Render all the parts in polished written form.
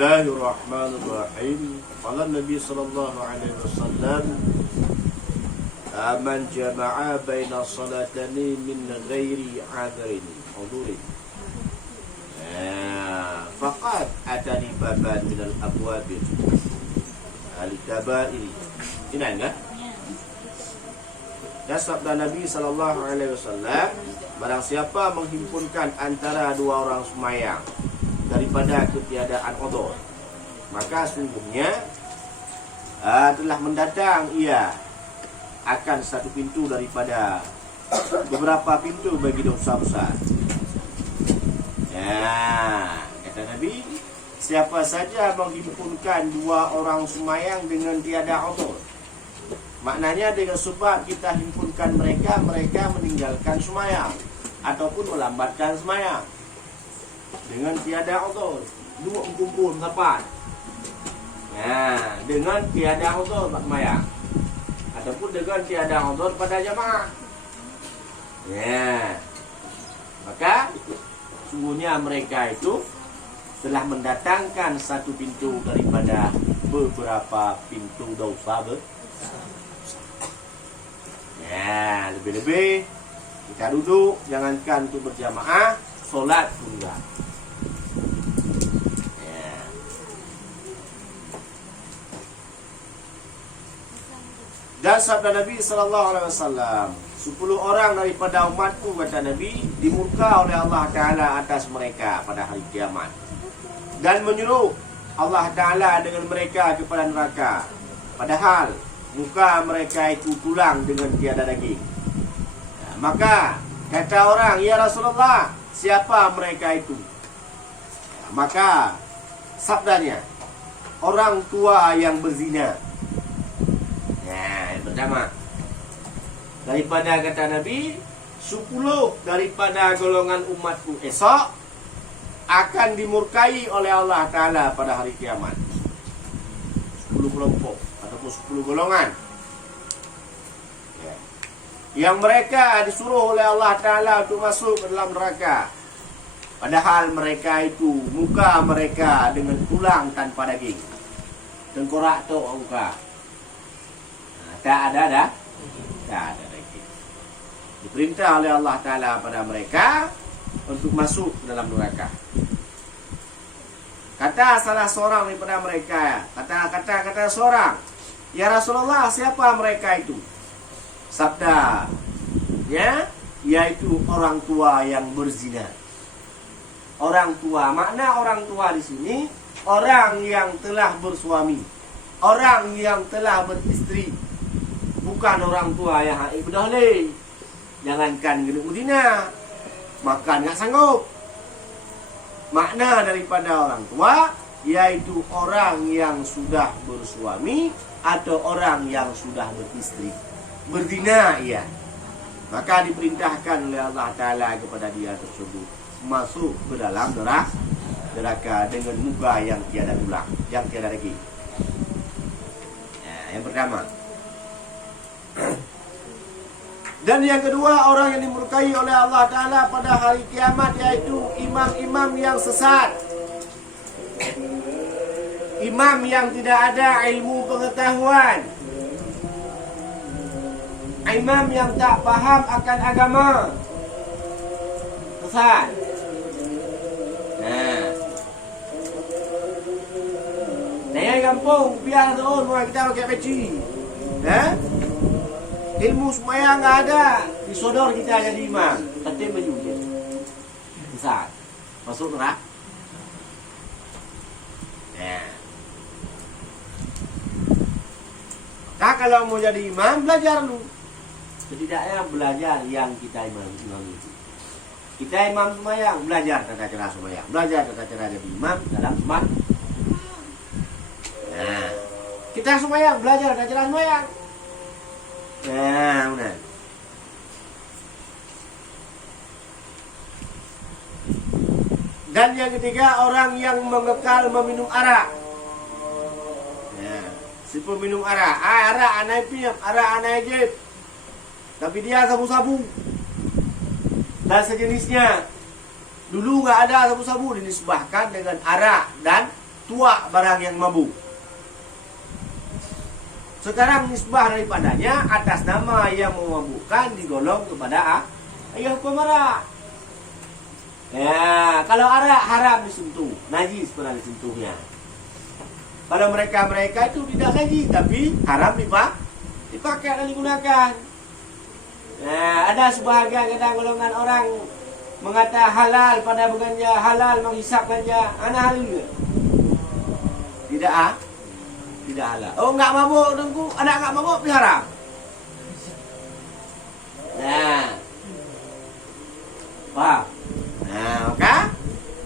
Bismillahirrahmanirrahim. Qala Nabi sallallahu alaihi wasallam, "Man jama'a baina salatani min ghairi 'adrin hudurin, faqad atani baban min al-abwab al-kaba'ir." Ini enggak? Dan sabda Nabi sallallahu alaihi wasallam, barang siapa menghimpunkan antara dua orang sembahyang daripada ketiadaan udhur, maka sungguhnya telah mendatang ia akan satu pintu daripada beberapa pintu bagi dosa besar. Ya, kata Nabi, siapa saja menghimpunkan dua orang sembahyang dengan tiada udhur, maknanya dengan sebab kita himpunkan mereka meninggalkan sembahyang ataupun melambatkan sembahyang dengan tiada udhur, dua kumpul dapat. Dengan tiada udhur sembahyang ataupun dengan tiada udhur pada jamaah. Maka sungguhnya mereka itu telah mendatangkan satu pintu daripada beberapa pintu dosa besar. Lebih-lebih kita duduk, jangankan untuk berjamaah, solat pun enggak. Dan sabda Nabi sallallahu alaihi wasallam, 10 orang daripada umatku, kata Nabi, dimurka oleh Allah Ta'ala atas mereka pada hari kiamat, dan menyuruh Allah Ta'ala dengan mereka kepada neraka, padahal muka mereka itu tulang dengan tiada daging. Maka kata orang, "Ya Rasulullah, siapa mereka itu?" Maka sabdanya, orang tua yang berzina. Yang pertama daripada, kata Nabi, 10 daripada golongan umatku esok akan dimurkai oleh Allah Ta'ala pada hari kiamat. 10 kelompok ataupun 10 golongan, yang mereka disuruh oleh Allah Ta'ala untuk masuk ke dalam neraka, padahal mereka itu muka mereka dengan tulang tanpa daging, tengkorak tu muka tak ada daging. Diperintah oleh Allah Ta'ala pada mereka untuk masuk ke dalam neraka. Kata salah seorang daripada mereka, kata seorang, "Ya Rasulullah, siapa mereka itu?" Sabda, yaitu orang tua yang berzina. Orang tua, makna orang tua di sini orang yang telah bersuami, orang yang telah beristri, bukan orang tua yang haid berdahli. Jangankan hidup berzina, makan tak sanggup. Makna daripada orang tua yaitu orang yang sudah bersuami atau orang yang sudah beristri, berzina ia. Maka diperintahkan oleh Allah Ta'ala kepada dia tersebut masuk ke dalam neraka dengan muka yang tiada tulang, yang tiada daging. Yang pertama. Dan yang kedua, orang yang dimurkai oleh Allah Ta'ala pada hari kiamat yaitu imam-imam yang sesat, imam yang tidak ada ilmu pengetahuan, imam yang tak faham akan agama, sesat. Naya kampung biar tu orang kita pakai peci. Ilmu sembahyang enggak ada, disodor kita jadi imam, tapi menjujur. Sesat. Masuk neraka. Nah, kalau mau jadi imam, belajar dulu. Setidaknya belajar yang kita imam itu. Kita imam sembahyang, belajar tata cara sembahyang, belajar tata cara jadi imam dalam sembahyang. Kita sembahyang, belajar tata cara sembahyang. Benar. Dan yang ketiga, orang yang mengekal meminum arak. Si peminum arak, arak anai piam, arak anai jeb. Tapi dia sabu-sabu dan sejenisnya. Dulu nggak ada sabu-sabu, dinisbahkan dengan arak dan tuak barang yang mabuk. Sekarang nisbah daripadanya atas nama yang memabukkan digolong kepada ayah hukum arak. Ya, kalau arak haram disentuh, najis pernah disentuhnya. Kalau mereka itu tidak najis tapi haram dipakai dan digunakan. Nah, ada sebahagian kadang golongan orang mengata halal pada beganja, halal menghisap ganja, ana halal juga. Tidak halal. Oh, enggak mabuk dengku, anak enggak mabuk tapi haram. Nah. Faham? Nah, maka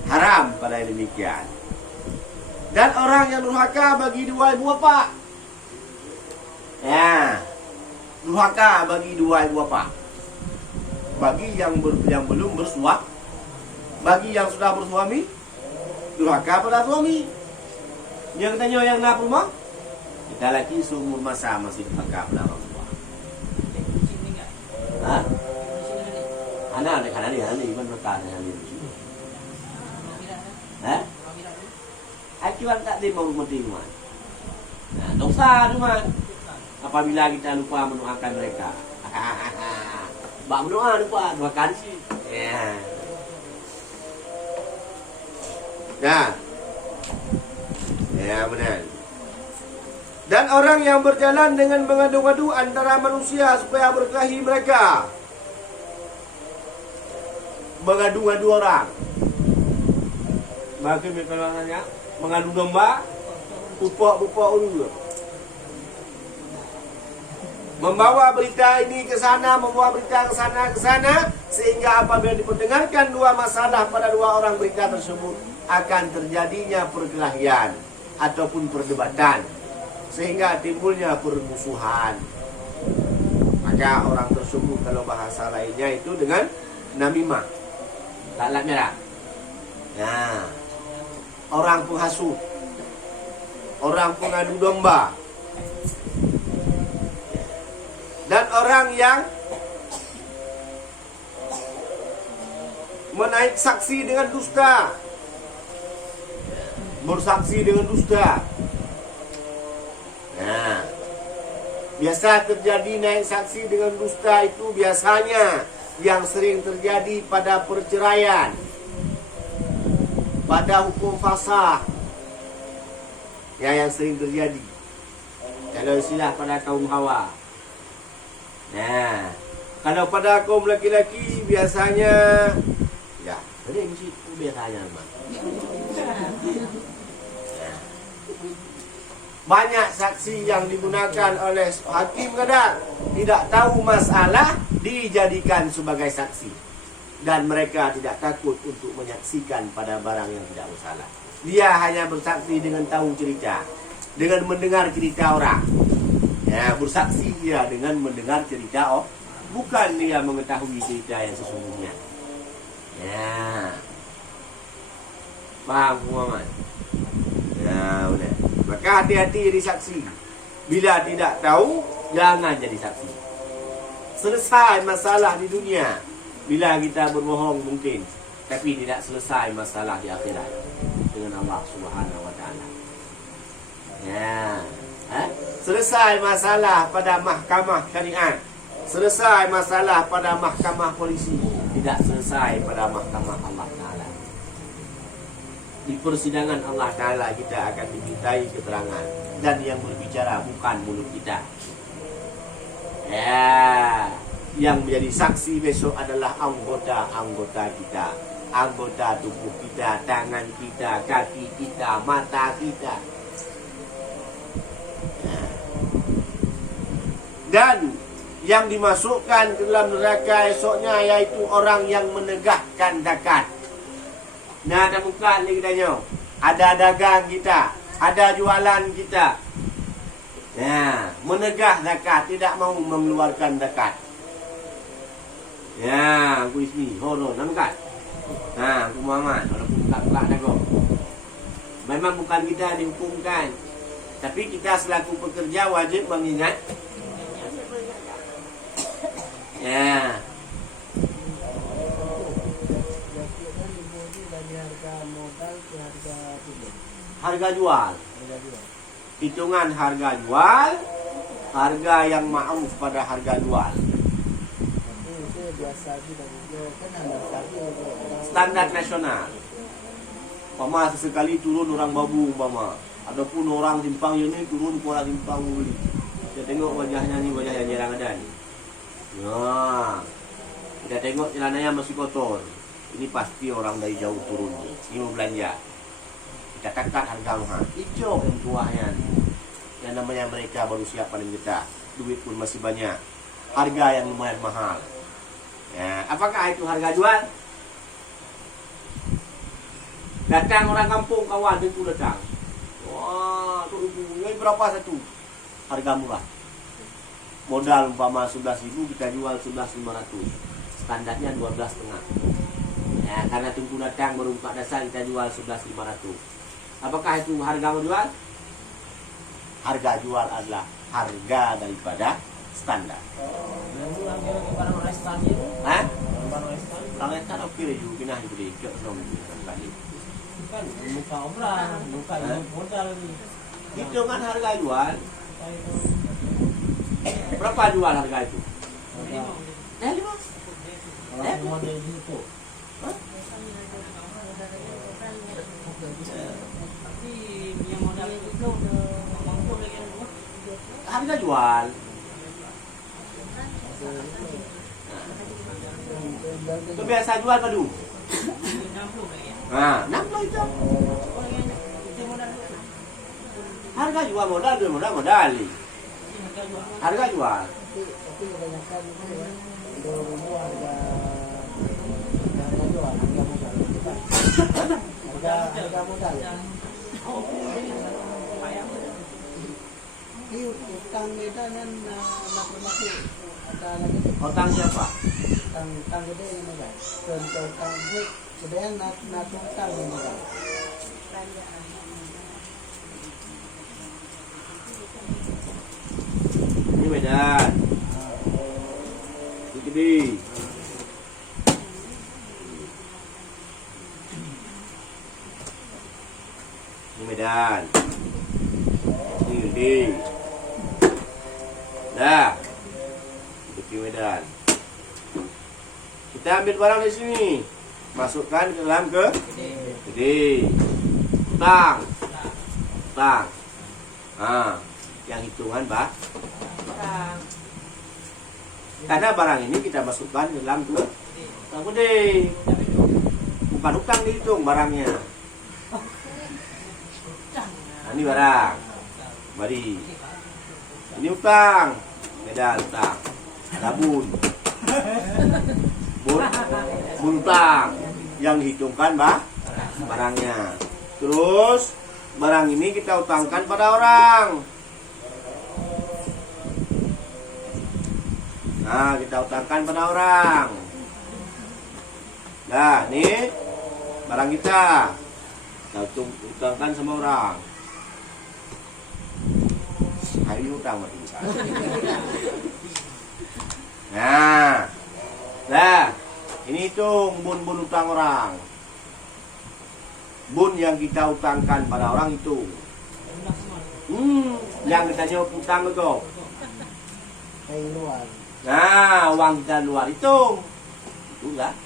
haram pada yang demikian. Dan orang yang durhaka bagi dua ibu bapa. Ya. Durhaka bagi dua ibu bapa. Bagi yang belum bersuami, bagi yang sudah bersuami, durhaka pada suami. Yang tanya yang nak rumah, kita lagi seumur masa masih durhaka pada orang tua. Hah? Anak ada ni iman berkah dengan dia. Hah? Akibat tak dia mau mati rumah. Nah, dosa rumah. Apabila kita lupa mendoakan mereka. Bak berdoa lupa dua kali sih. Ya. Dah. Ya benar. Dan orang yang berjalan dengan mengadu-adu antara manusia supaya berkelahi mereka. Mengadu-adu orang. Bagi mereka nanya, mengadu domba, upok-upok dulu. Membawa berita ini ke sana, membawa berita ke sana, sehingga apabila diperdengarkan dua masalah pada dua orang berita tersebut, akan terjadinya perkelahian ataupun perdebatan, sehingga timbulnya permusuhan. Maka orang tersebut kalau bahasa lainnya itu dengan namimah, lalat merah. Nah, orang penghasut, orang pengadu domba, dan orang yang menaik saksi dengan dusta, bersaksi dengan dusta. Nah, biasa terjadi naik saksi dengan dusta itu biasanya yang sering terjadi pada perceraian, pada hukum fasakh, yang sering terjadi. Kalau istilah pada kaum hawa. Nah, kalau pada kaum laki-laki biasanya, ya, ini mesti biasanya memang. Banyak saksi yang digunakan oleh hakim kadang tidak tahu masalah dijadikan sebagai saksi, dan mereka tidak takut untuk menyaksikan pada barang yang tidak bersalah. Dia hanya bersaksi dengan tahu cerita, dengan mendengar cerita orang. Ya, bersaksi dia dengan mendengar cerita orang, bukan dia mengetahui cerita yang sesungguhnya. Ya, paham Muhammad? Ya, udah. Maka hati-hati jadi saksi. Bila tidak tahu, jangan jadi saksi. Selesai masalah di dunia bila kita berbohong mungkin, tapi tidak selesai masalah di akhirat dengan Allah Subhanahu wa taala. Ya. Selesai masalah pada mahkamah syariat, selesai masalah pada mahkamah polisi, tidak selesai pada mahkamah Allah Ta'ala. Di persidangan Allah Ta'ala kita akan dimintai keterangan, dan yang berbicara bukan mulut kita. Ya, yang menjadi saksi besok adalah anggota-anggota kita, anggota tubuh kita, tangan kita, kaki kita, mata kita. Ya. Dan yang dimasukkan ke dalam neraka esoknya yaitu orang yang menegakkan zakat. Nah, ada bukan ni kita tanya. Ada dagang kita, ada jualan kita. Nah, menegah zakat, tidak mau mengeluarkan zakat. Ya, aku ismi, horo, nampak? Nah, aku Muhammad, orang buka-buka dah kau. Memang bukan kita dihukumkan, tapi kita selaku pekerja wajib mengingat. Ya. harga jual. Hitungan harga jual, harga yang ma'ruf pada harga jual. Standar nasional. Umpama sesekali turun orang babu umpama. Adapun orang timpang ini turun ke orang timpang beli. Kita tengok wajahnya ni, wajah yang jarang ada ni. Nah, kita tengok celananya masih kotor. Ini pasti orang dari jauh turun. Ini mau belanja. Kita kakak harga mahal. Hijau yang tuahnya. Yang namanya mereka baru siap panen kita. Duit pun masih banyak. Harga yang lumayan mahal. Ya, apakah itu harga jual? Datang orang kampung kawan itu datang. Wah, tu ini berapa satu? Harga murah. Modal umpama 11.000 kita jual 11.500. Standarnya 12,5. Ya, karena tunggu datang baru buka dasar kita jual 11.500. Apakah itu harga jual? Harga jual adalah harga daripada standar. Hah? Orang restoran oke juga pindah itu di ke nom kali. Kan muka orang, muka modal ni. Itu kan harga jual. Berapa jual harga itu? 5. Orang model itu. Tapi yang modal itu mampu lagi. Harga jual. Itu biasa jual padu. 60 kali ya. Nah, 60 itu. Harga jual modal, jual modal modal. Harga jual. Tapi kebanyakan itu ya, harga modal. Ini utang kita kan masuk ada lagi. Utang siapa? Utang gede ini kan. Contoh utang itu kemudian nak utang ini kan. Ini Medan. Ini gede. Ini Medan. Ini gede. Dah. Ini Medan. Kita ambil barang di sini. Masukkan ke dalam ke gede. Utang. Utang. Ah, yang hitungan, Pak. Karena barang ini kita masukkan ke dalam ke utang gede. Bukan utang dihitung barangnya. Nah, ini barang. Mari. Ini utang. Beda utang. Ada bun. Bun utang. Yang dihitungkan, Pak, barangnya. Terus barang ini kita utangkan pada orang. Nah, kita utangkan pada orang. Nah, ini barang kita. Kita utangkan sama orang. Hari utang mati bukan. Nah, ini hitung bun utang orang. Bun yang kita utangkan pada orang itu. Yang kita jawab utang itu. Kayak luar. Nah, uang kita luar itu. Itu enggak?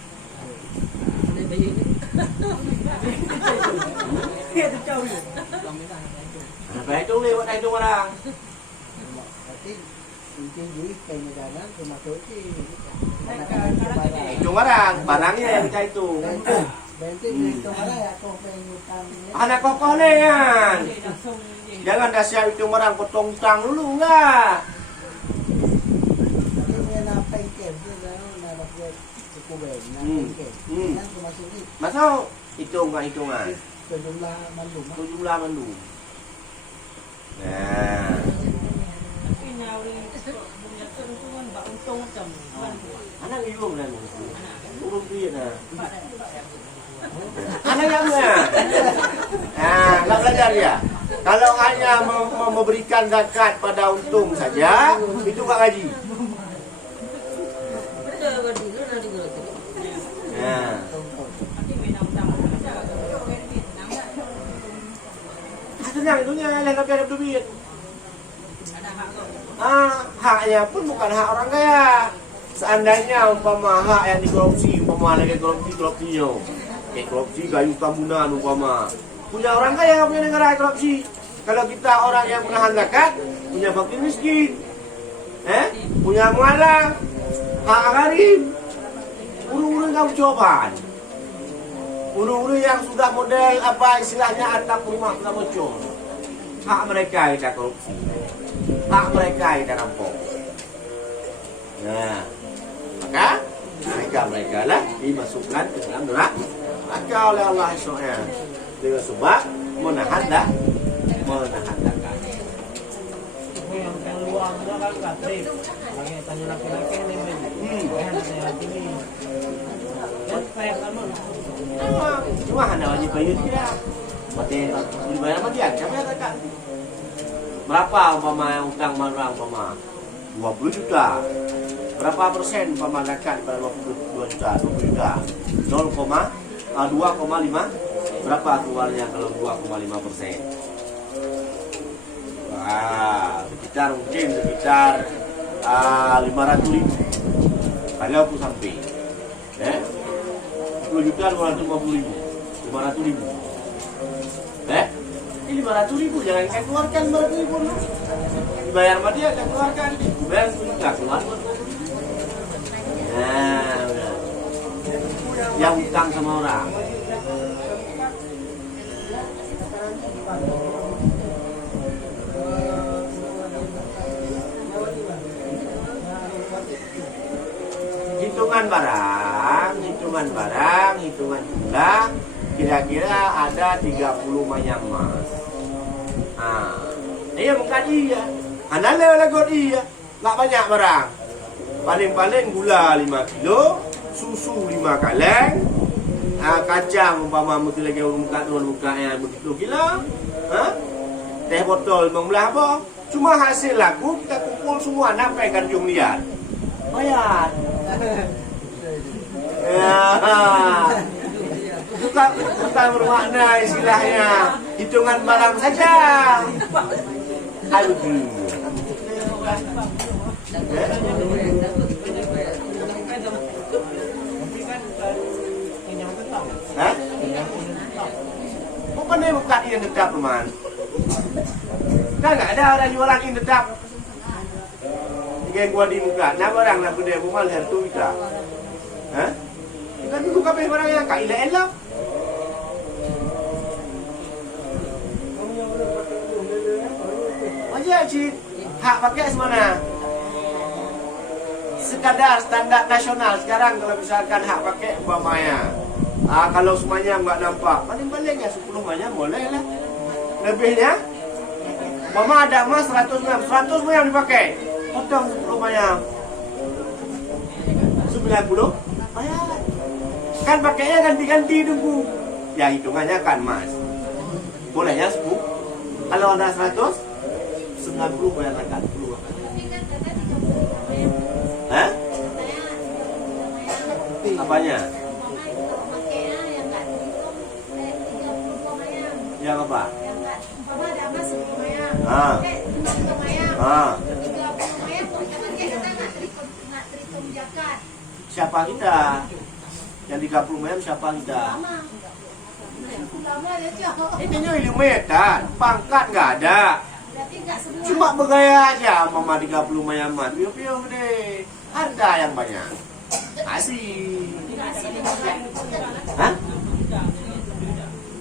Apa itu lewat itu orang? Berarti inti duit kayak negara termasuk itu. Itu barangnya yang kita itu. Bensin itu mana ya kau pengen utang? Anak kokoh nih. Jangan dahsyat itu barang potong utang dulu enggak? Masuk hitungan. Sejumlah mendung. Nah. Tapi nyari punya keuntungan bak untung macam Anak ibu kan? Urung dia nah. Anak yang mana? Nah, nggak belajar ya. Kalau hanya memberikan zakat pada untung saja, itu nggak gaji. Nah. Senang itunya lah tapi ada duit. Ada hak kok. Haknya pun bukan hak orang kaya. Seandainya umpama hak yang dikorupsi, umpama lagi korupsinya, kayak korupsi kayu tambunan umpama, punya orang kaya punya negara korupsi. Kalau kita orang yang menahan zakat, punya fakir miskin, punya mualaf, hak gharib, urung-urung kamu jawaban, urung-urung yang sudah model apa istilahnya atap rumah sudah bocor, hak mereka kita korupsi, hak mereka kita rampok. Nah, maka mereka lah dimasukkan ke dalam neraka oleh Allah SWT dengan sebab menahan zakat. Yang keluar kan katrik. Lagi tanya laki-laki ni men. Laki ni. Dan saya kamu. Cuma hanya wajib bayar dia. Berarti dibayar sama dia, siapa yang zakat? Berapa umpama utang barang umpama? 20 juta. Berapa persen umpama zakat pada 22 juta? 20 juta. 2,5. Berapa keluarnya kalau 2,5%? Sekitar 500.000 kalau aku sampai 10 juta 250.000 500.000 ini 500.000 jangan kan keluarkan 500.000 dulu dibayar sama dia kan keluarkan bayar 10 juta keluar 250.000 nah udah yang utang sama orang hitungan jumlah kira-kira ada 30 mayam mas. Iya bukan iya. Hanale lagu iya. Nggak banyak barang. Paling-paling gula 5 kilo, susu 5 kaleng, kacang umpama mesti lagi muka yang begitu kilo, teh botol membelah apa? Cuma hasil lagu kita kumpul semua sampai Tanjung Liat. Bayar. Ya. Bukan bermakna istilahnya hitungan barang saja. Aduh. Bukannya bukan yang tetap teman. Kan nggak ada orang jualan yang tetap. Jika gua di muka, nah barang nak benda bumal hartu kita. Kan dulu kabeh barang yang kailah elok. Aja cik, hak pakai semana? Sekadar standar nasional sekarang kalau misalkan hak pakai umpamanya. Kalau semuanya enggak nampak, paling-paling ya 10 mayam boleh lah. Lebihnya umpama ada emas 100 mayam dipakai. Potong 10 mayam. 90 bayar. Kan pakainya ganti-ganti tunggu. Ya hitungannya kan mas. Bolehnya 10. Kalau ada 100 90 bayar zakat keluar. Apanya? Yang apa? Siapa kita? Yang 30 mayam siapa kita? Ini ilmu medan, pangkat nggak ada. Cuma bergaya aja, mama 30 mayaman. Piu-piu deh, harta yang banyak. Asih. Hah?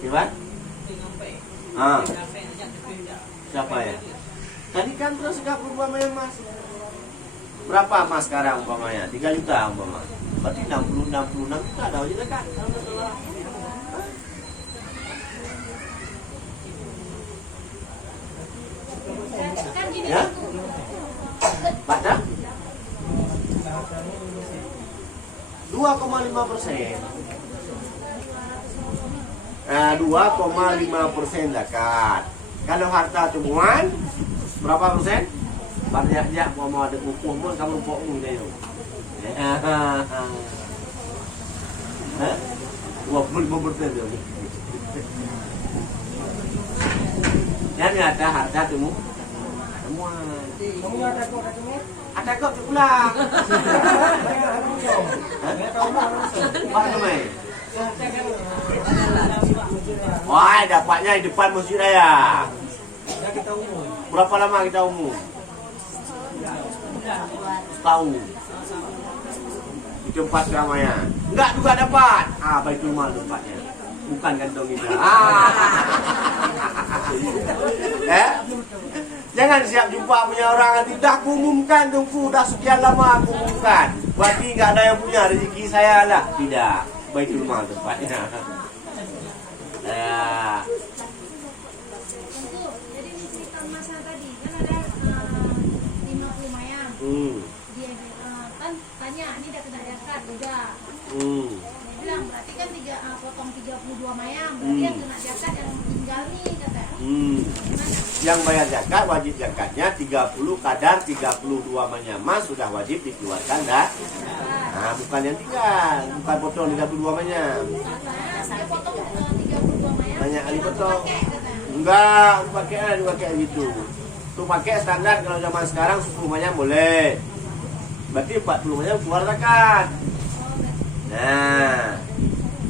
Gimana? Siapa ya? Tadi kan terus 30 mayam mas. Berapa mas sekarang umpamanya? 3 juta umpama. Berarti 66 juta ada aja kan? Ya? Baca? 2,5%. Nah, 2,5% zakat. Kalau harta tumbuhan berapa persen? Banyak-banyak mau ada kukuh pun kamu pokok dia. 25% dia. Dan ada harta temuan. Kamu nggak ada kok ketemu? Ada kok pulang. Pak Numai. Wah, dapatnya di depan masjid raya. Ya kita umum. Berapa lama kita umum? Tahu. Di tempat keramaian. Enggak juga dapat. Baitul Mal tempatnya. Bukan kantong itu. Jangan siap jumpa punya orang nanti. Dah umumkan tunggu. Dah sekian lama aku umumkan. Berarti enggak ada yang punya rezeki saya lah. Tidak. Baitul Mal tempatnya. Ya. Jadi cerita masa tadi kan ada 50 mayang. Dia kan tanya ini udah kena zakat udah. Dia bilang berarti kan potong 32 mayang. Berarti yang kena zakat yang tinggal nih kata. Gimana? Yang bayar zakat wajib zakatnya 30 kadar 32 manyaman sudah wajib dikeluarkan dah. Nah, bukan yang tinggal, bukan potong 32 manyam. Katanya saya potong 32 mayang. Banyak kali potong. Pakai kata. Enggak, dipakai gitu. Tuh pakai standar kalau zaman sekarang 10 manyam boleh. Berarti 40 manyam keluar zakat. Nah,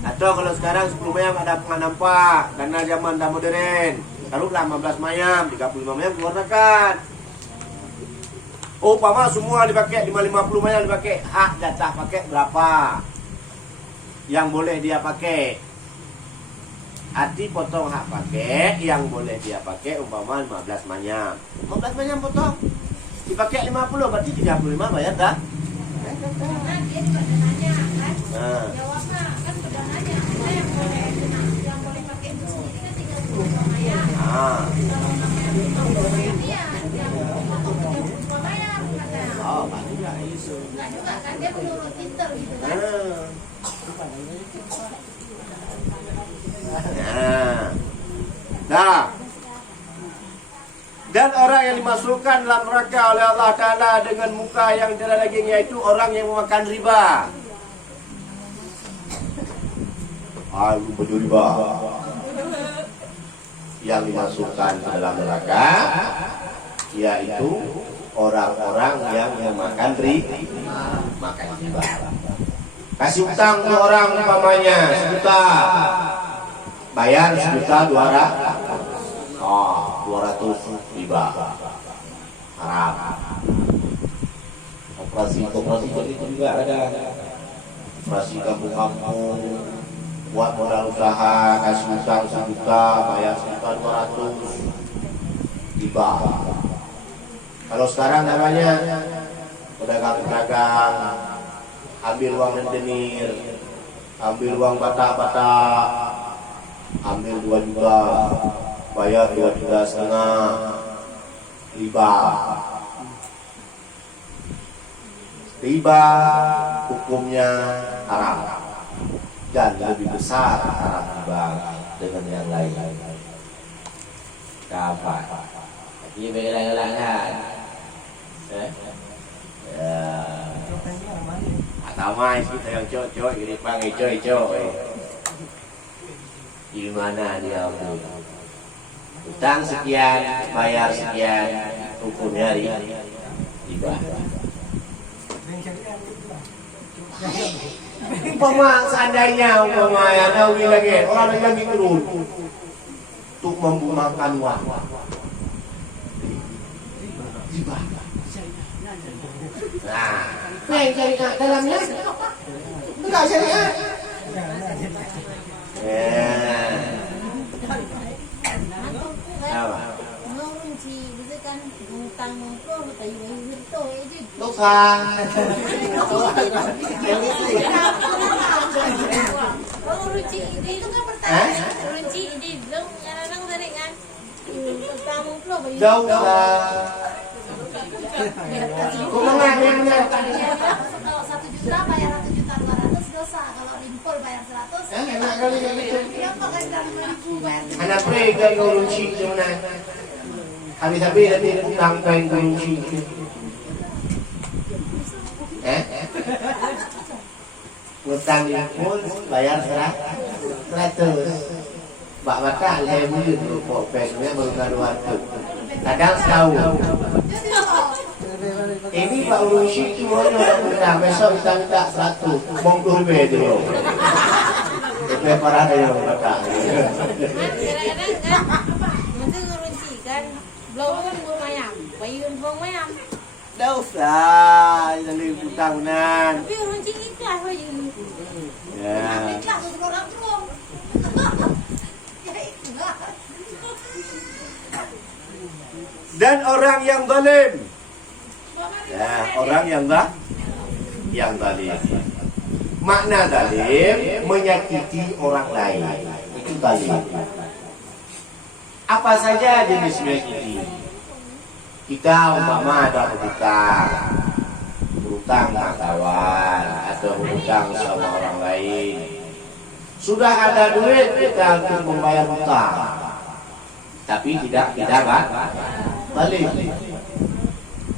atau kalau sekarang 10 mayam ada nampak karena zaman dah modern. Taruhlah 15 mayam, 35 mayam keluar zakat. Umpama semua dipakai 50 mayam dipakai, hak jatah pakai berapa? Yang boleh dia pakai. Arti potong hak pakai yang boleh dia pakai umpama 15 manyam. 15 manyam potong. Dipakai 50 berarti 35 bayar dah. Nah, dia juga ada nanya kan. Nah. Jawabnya kan udah nanya. Kita yang boleh pakai itu sendiri kan 32 mayang. Ah. Kalau namanya 32 mayang ya yang potong 32 mayang kata. Oh, banyak isu. Enggak juga kan dia menurut pinter gitu kan. Nah. Dan orang yang dimasukkan dalam neraka oleh Allah Ta'ala dengan muka yang tiada daging, yaitu orang yang memakan riba. Baju riba. Yang dimasukkan ke dalam neraka yaitu orang-orang yang memakan riba. Kasih utang ke orang umpamanya 1 juta. Bayar 1.200.000. 200 riba. Haram. Operasi itu juga ada. Operasi kampung-kampung, buat modal usaha, kasih utang 1 juta, bayar 1.200.000. Riba. Kalau sekarang namanya pedagang-pedagang, ambil uang rentenir, ambil uang bata-bata, ambil 2 juta, bayar 2,5 juta, riba. Riba hukumnya haram dan lebih besar haram riba dengan yang lain. Dapat. Ini bagaimana kan? Atamai kita yang cocok ini panggil cocok. Di mana dia utang sekian, bayar sekian, hukumnya riba. Umpama seandainya yang Nawi lagi, orang lagi turun untuk membungkakan uang. Riba. Nah, yang syariat dalamnya enggak syariat. Apa? Ngunci bisa kan ngutang ngupro tayo itu aja. Dosa. Kalau runci ide itu kan pertanyaan. Runci ide belum kadang sering kan. Ngutang ngupro bayi. Dosa. Kumangnya Kalau 1 juta bayar 1.200.000 dosa. Kalau rimpul bayar 100. enak kali gitu. Kenapa kan 5.000 bayar? Anak mereka ngurunci cuma habis-habis nanti utang kain ngurunci. Utang impul bayar 100. Pak mata saya mungkin dulu kok pengennya mengaduan tu. Kadang tahu. Ini Pak Urusi itu orang pernah besok kita minta 100 bongkur dulu. Tapi para ada yang kata. Kadang-kadang kan nanti ngerunci kan belum kan belum ayam bayun bong ayam Dah usah, jangan hutanan. tapi ngerunci ikhlas bayun Ya. ikhlas untuk orang tua Dan orang yang zalim. Ya, orang yang zalim. Makna zalim menyakiti orang lain. Itu zalim. Apa saja jenis menyakiti? Kita umpama ada berutang sama kawan atau berutang sama orang lain. Sudah ada duit kita untuk membayar hutang, tapi tidak balik.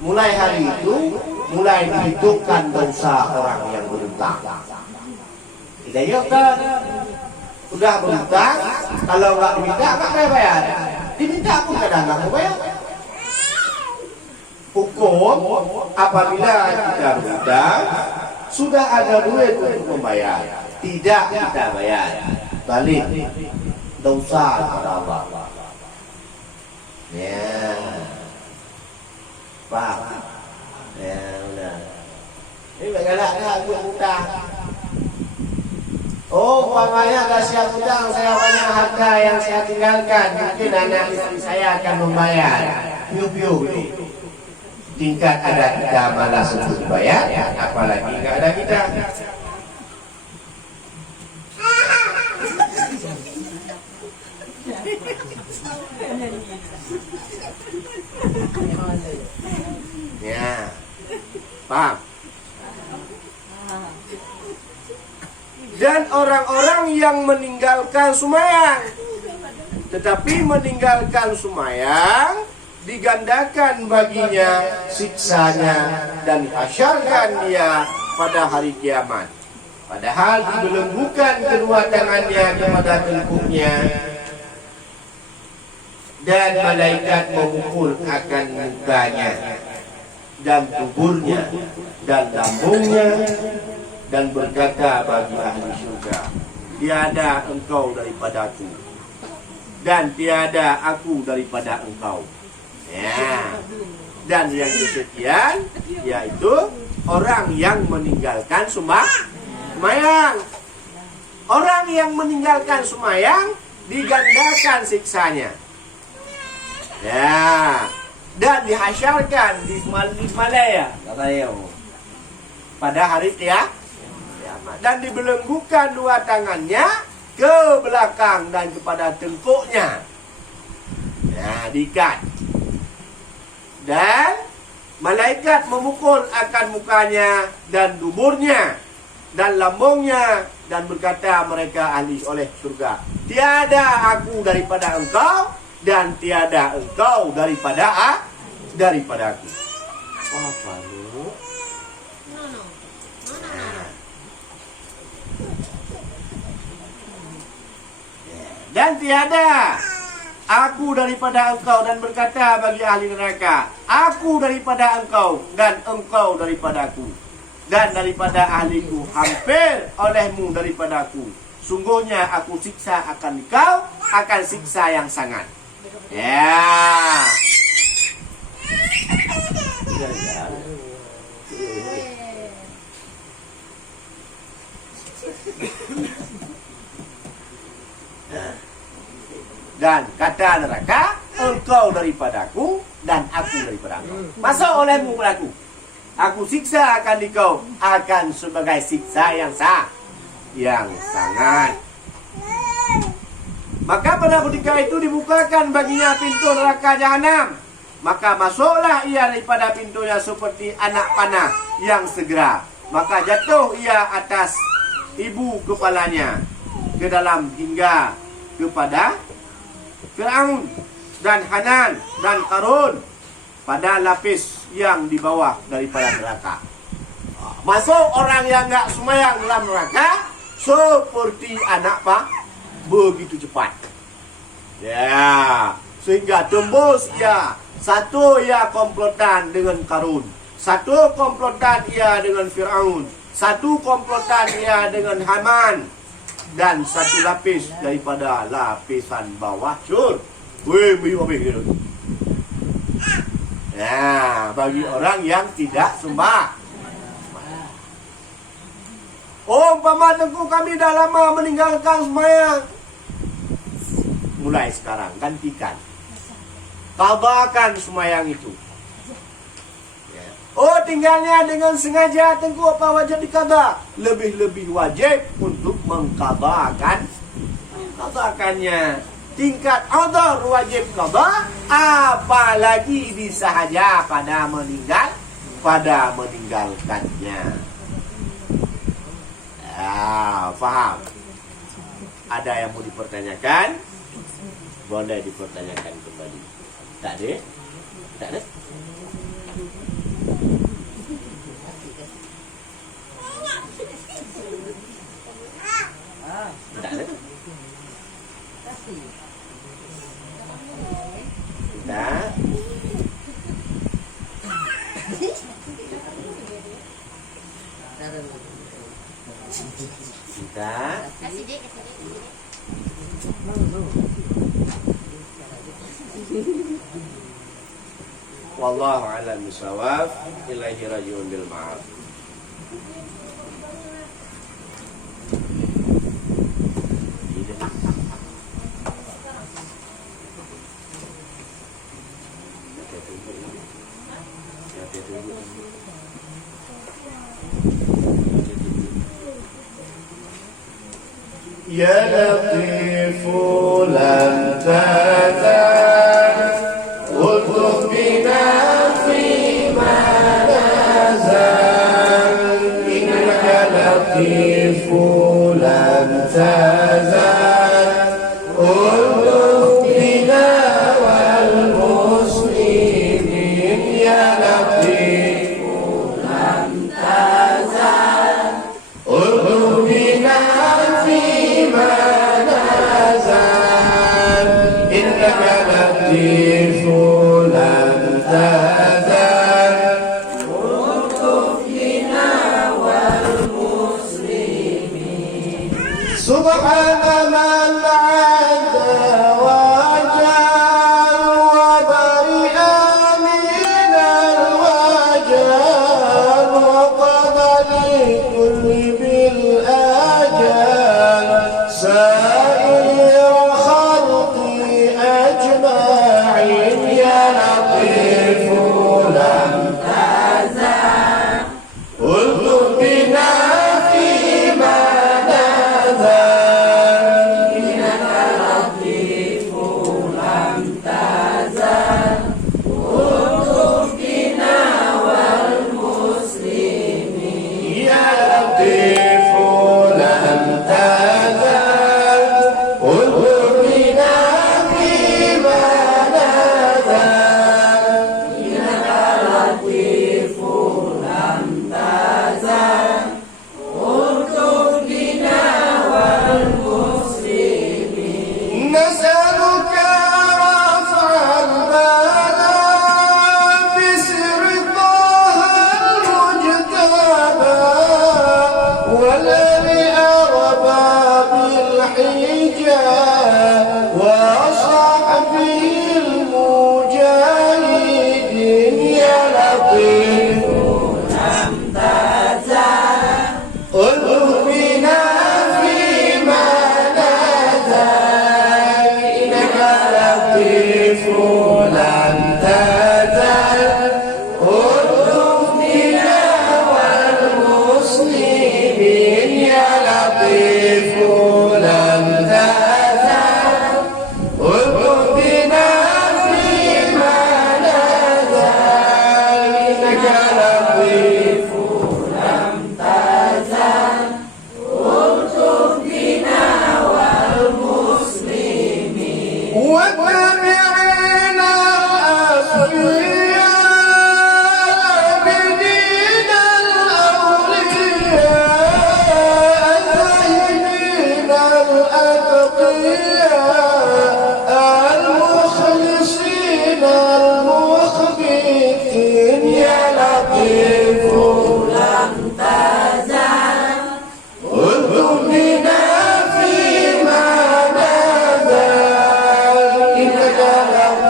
Mulai hari itu mulai dihitungkan dosa orang yang berhutang. Kita yukkan sudah berhutang, kalau nggak diminta nggak bayar. Diminta pun kadang nggak mau bayar. Hukum apabila kita berhutang sudah ada duit untuk membayar, tidak kita bayar, balik dosa kepada Allah. Ya, Pak. Ya, udah. Ini bagaimana aku hutang? Oh, umpamanya kasih hutang, saya banyak harta yang saya tinggalkan, mungkin anak istri saya akan membayar. Piu-piu itu. Tingkat ada kita malah sebut bayar, apalagi nggak ada kita. Ya, paham? Dan orang-orang yang meninggalkan sembahyang, tetapi meninggalkan sembahyang digandakan baginya siksanya dan dihasyarkan dia pada hari kiamat. Padahal dibelenggukan kedua tangannya kepada tengkuknya dan malaikat memukul akan mukanya dan tuburnya dan lambungnya dan berkata bagi ahli surga, tiada engkau daripadaku dan tiada aku daripada engkau. Ya. Dan yang kesekian yaitu orang yang meninggalkan sembahyang. Orang yang meninggalkan sembahyang digandakan siksanya. Ya. Dan dihasyarkan di Malaya katanya pada hari kiamat. Dan dibelenggukan dua tangannya ke belakang dan kepada tengkuknya. Ya, diikat. Dan malaikat memukul akan mukanya dan duburnya dan lambungnya dan berkata mereka ahli oleh surga, tiada aku daripada engkau dan tiada engkau daripada aku. Apa lu? Dan tiada aku daripada engkau, dan berkata bagi ahli neraka, aku daripada engkau dan engkau daripada aku, dan daripada ahliku hampir olehmu daripada aku. Sungguhnya aku siksa akan kau, akan siksa yang sangat. Ya. Dan kata neraka, engkau daripadaku dan aku daripada engkau. Masuk olehmu padaku. Aku siksa akan dikau, akan sebagai siksa yang sangat. Maka pada ketika itu dibukakan baginya pintu neraka jahanam. Maka masuklah ia daripada pintunya seperti anak panah yang segera. Maka jatuh ia atas ibu kepalanya ke dalam hingga kepada Fir'aun dan Hanan dan Qarun pada lapis yang di bawah daripada neraka. Masuk orang yang enggak sembahyang dalam neraka seperti anak begitu cepat. Ya, sehingga tembus ia. Satu ia komplotan dengan Karun, satu komplotan ia dengan Firaun, satu komplotan ia dengan Haman, dan satu lapis daripada lapisan bawah syur. Wih, gitu. Ya, bagi orang yang tidak sembah. Oh, umpama tengku kami dah lama meninggalkan sembahyang. Mulai sekarang gantikan. Qadakan sembahyang itu. Ya. Oh, tinggalnya dengan sengaja tengku apa wajib dikada? Lebih-lebih wajib untuk mengqadakannya. Tingkat adar wajib qada, apalagi disahaja pada meninggalkannya. Faham? Ada yang mau dipertanyakan? Boleh dipertanyakan kembali. Tak ada? Tak ada? Tak ada? Tak? Kita Kasih dek. wallahu a'lam bishawab. Ilaihi rajiun bil ma'af. Ya latifu lam tazal utub bina fi ma nazal innaka latifu lam tazal utub bina wal muslimin ya latifu lam tazal utub bina Subhana man ada wajal wa bari'a min al-wajal wa qada li kulli bil ajal sa'ir khalqi ajma'in ya latifu lam tazal ultuf bina والتابعين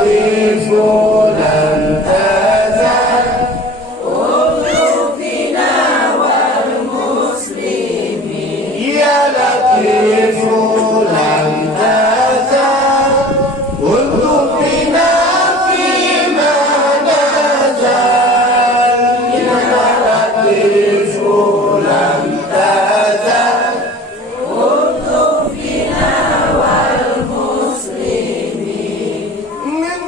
لطيف لن تزل يا لطيف لن تزل انظر بنا فيما نزل يا لطيف لن تزل من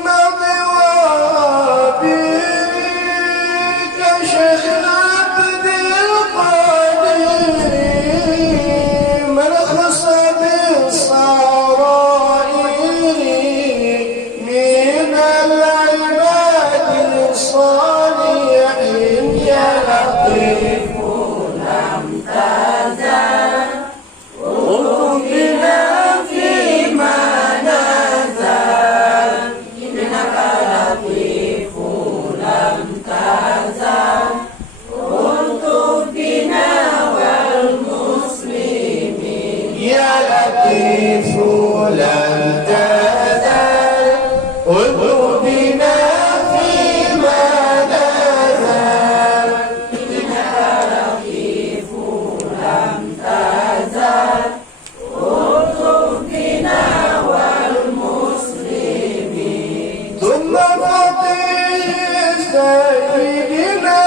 مضوابك شيخ عبد القادر من خصب الصرائر من العباد الصالحين يا لطيف لم تزل انظر بنا فيما نزل إنك لطيف لم تزل انظر بنا والمسلمين يا لطيف لم تزل انظر بنا فيما نزل إنك لطيف لم تزل انظر بنا والمسلمين ثم فقيه سيدنا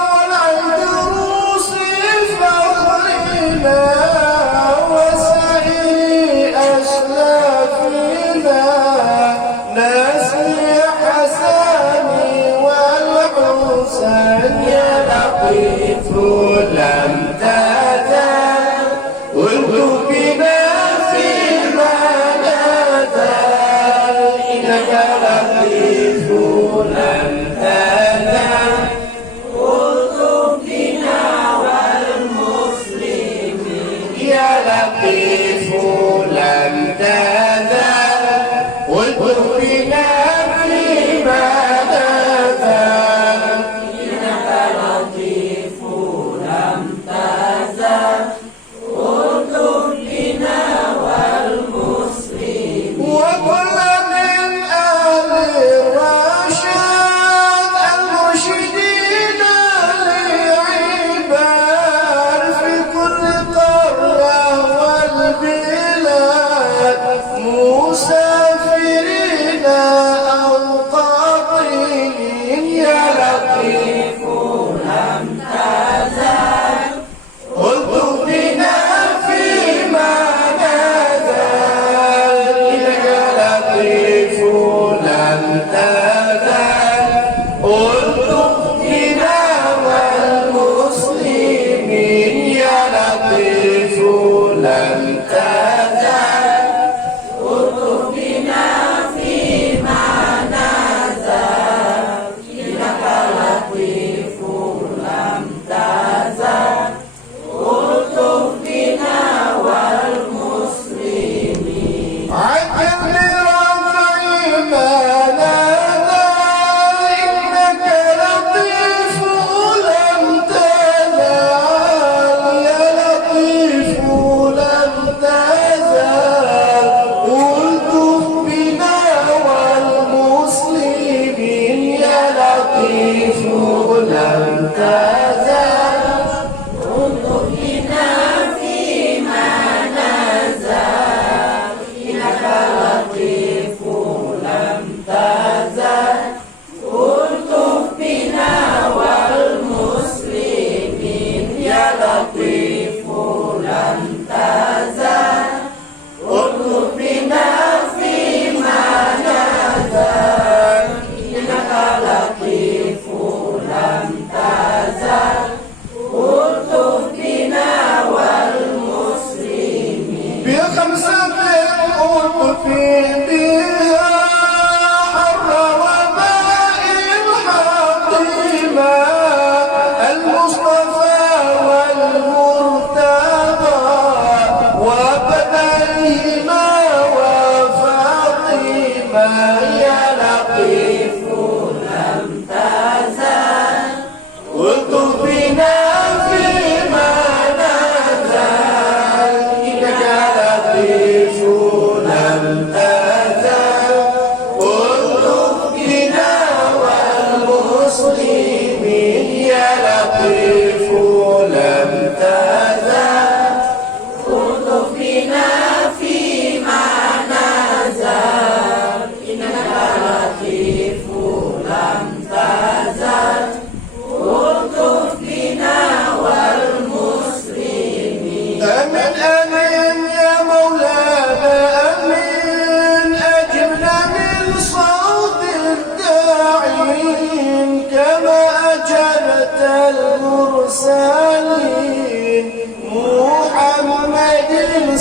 والعيدروس فخرنا وسعي أسلافنا نسي حسن والحسن يا لطيف لم تزل انظر بنا فيما نزل إنك لطيف لم تزل انظر بنا والمسلمين يا لطيف لم تزل انظر بنا فيما نزل إنك لطيف لم تزل انظر بنا والمسلمين وكل من أهل الرشاد المرشدين لعباد في كل قرية والبلاد مسافرين أو قاطنين يا لطيف لم تزل انظر بنا فيما نزل إنك لطيف لم تزل انظر بنا والمسلمين يا لطيف لم تزل انظر بنا فيما نزل إنك لطيف لم تزل انظر بنا والمسلمين عجل لرفع ما نزل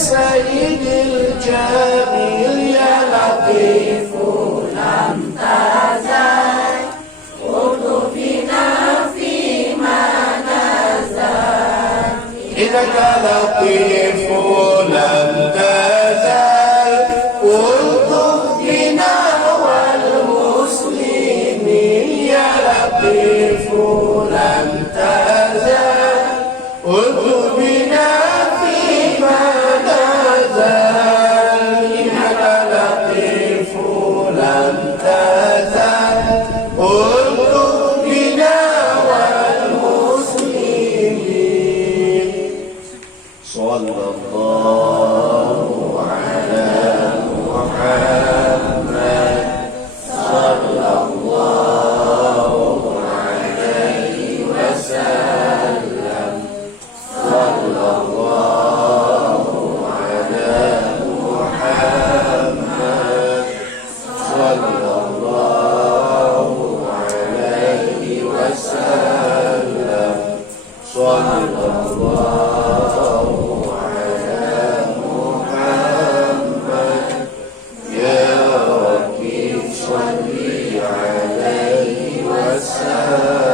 سيد الجميل يا لطيف لم تزل قلوبنا فيما نزل إنك لطيف لم تزل قلوب بنا والمسلمين يا لطيف لم تزل قلوب بنا فيما نزل إنك لطيف لم تزل قلوب بنا والمسلمين صلى الله على محمد صلى الله عليه وسلم صلى الله على محمد صلى الله عليه وسلم صلى الله على محمد يا ربي صل عليه وسلم